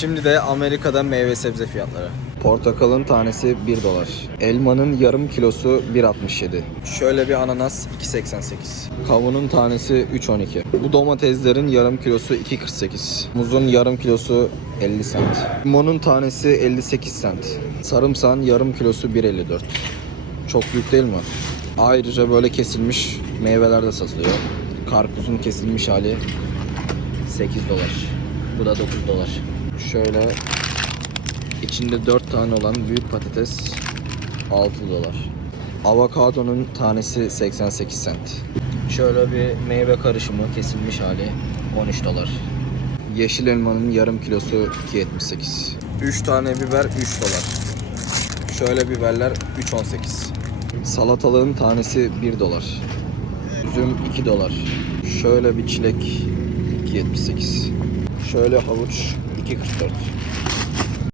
Şimdi de Amerika'da meyve sebze fiyatları. Portakalın tanesi 1 dolar. Elmanın yarım kilosu 1.67. Şöyle bir ananas 2.88. Kavunun tanesi 3.12. Bu domateslerin yarım kilosu 2.48. Muzun yarım kilosu 50 cent. Limonun tanesi 58 cent. Sarımsağın yarım kilosu 1.54. Çok büyük değil mi? Ayrıca böyle kesilmiş meyveler de satılıyor. Karpuzun kesilmiş hali 8 dolar. Bu da 9 dolar. Şöyle içinde 4 tane olan büyük patates 6 dolar. Avokadonun tanesi 88 cent. Şöyle bir meyve karışımı kesilmiş hali 13 dolar. Yeşil elmanın yarım kilosu 2.78. 3 tane biber 3 dolar. Şöyle biberler 3.18. Salatalığın tanesi 1 dolar. Üzüm 2 dolar. Şöyle bir çilek 2.78. Şöyle havuç 2.44.